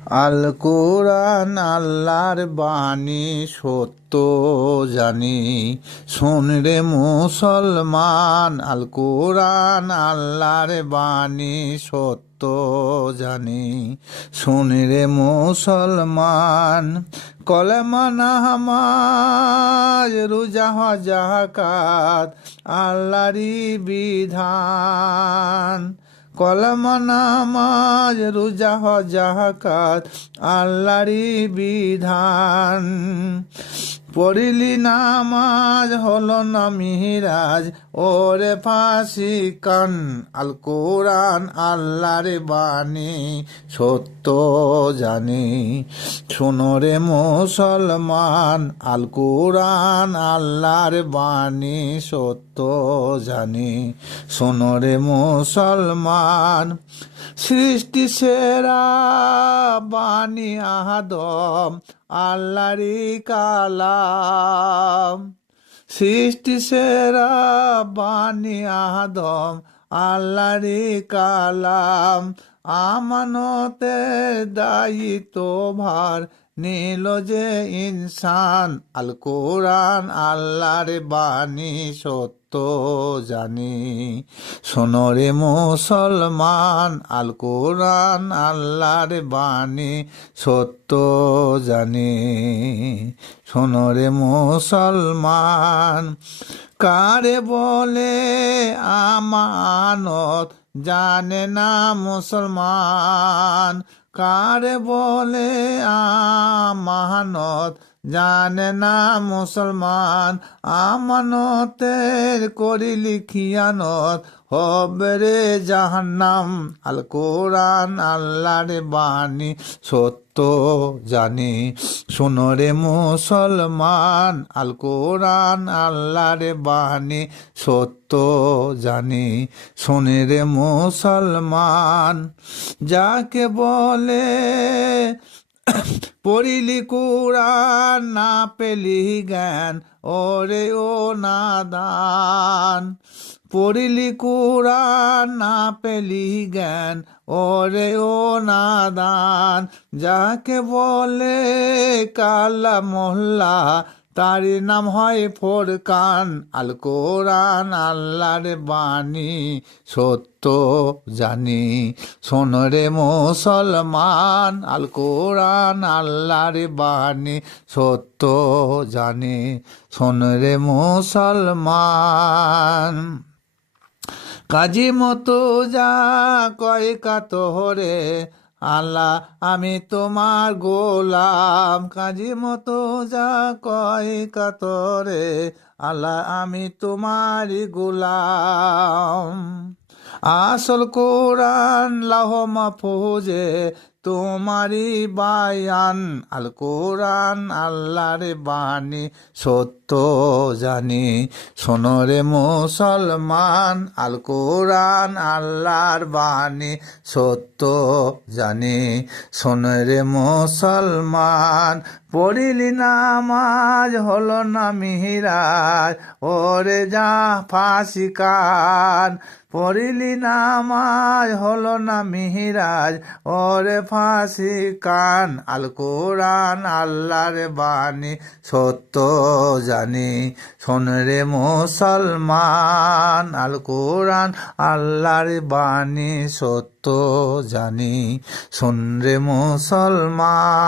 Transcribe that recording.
আল কোরআন আল্লাহর বাণী সত্য জানি, শোন রে মুসলমান। আল কোরআন আল্লাহর বাণী সত্য জানি, শোন রে মুসলমান। কলেমা নামাজ রোজা হজ যাকাত আল্লাহরই বিধান। কলেমা নামাজ রোজা হজ যাকাত আল্লাহরই বিধান। পড়িলি নামাজ হলো না মিরাজ, ওরে ফাঁসি কান। আল কোরআন আল্লাহর বাণী সত্য জানি, শোনো রে মুসলমান। আল কোরআন আল্লাহর বাণী সত্য জানি, শোনো রে মুসলমান। সৃষ্টি সেরা বাণী আদম আল্লাহরই কালাম। সৃষ্টি সেরা বাণী আদম আল্লাহরই কালাম। আমানতের দায়িত্ব ভার নিল যে ইনসান। আল কোরআন আল্লাহর বাণী সত্য জানি, শোনো রে মুসলমান। আল কোরআন আল্লাহর বাণী সত্য জানি, শোনো রে মুসলমান। কারে বলে আমানত জানে না মুসলমান। কারে বলে আমানত জানে না মুসলমান। আমানতের করিলি খিয়ানত হবে রে জাহান্নাম। আল কোরআন আল্লাহর বাণী সত্য জানি, শোনো রে মুসলমান। আল কোরআন আল্লাহর বাণী সত্য জানি, শোনে রে মুসলমান। যাকে বলে পড়িলি কোরআন না পেলি জ্ঞান, ওরে ও নাদান। পড়িলি কোরআন না পেলি জ্ঞান, ওরে ও নাদান। যাকে বলে কালা মোল্লা তারি নাম হয় ফোরকান। আল কোরআন আল্লাহর বাণী সত্য জানি, শোন রে মুসলমান। আল কোরআন আল্লাহর বাণী সত্য জানি, শোন রে মুসলমান। কাজী মতো যা কয় কাতরে আল্লাহ আমি তোমার গোলাম। কাজী মতো যা কয় কাতরে আল্লাহ আমি তোমারই গোলাম। আসল কোরআন লাহ মাহফুজে তোমারি বায়ান। আল কোরআন আল্লাহর বাণী সত্য জানি, শোনো রে মুসলমান। আল কোরআন আল্লাহর বাণী সত্য জানি, শোনো রে মুসলমান। পড়িলি নামাজ হলো না মিরাজ, ওরে যা ফাঁসি কান। পড়িলি নামাজ হলো না মিরাজ, ওরে ফাঁসি কান। আল কোরআন আল্লাহর বাণী সত্য জানি, শোন রে মুসলমান। আল কোরআন আল্লাহর বাণী সত্য জানি, শোন রে মুসলমান।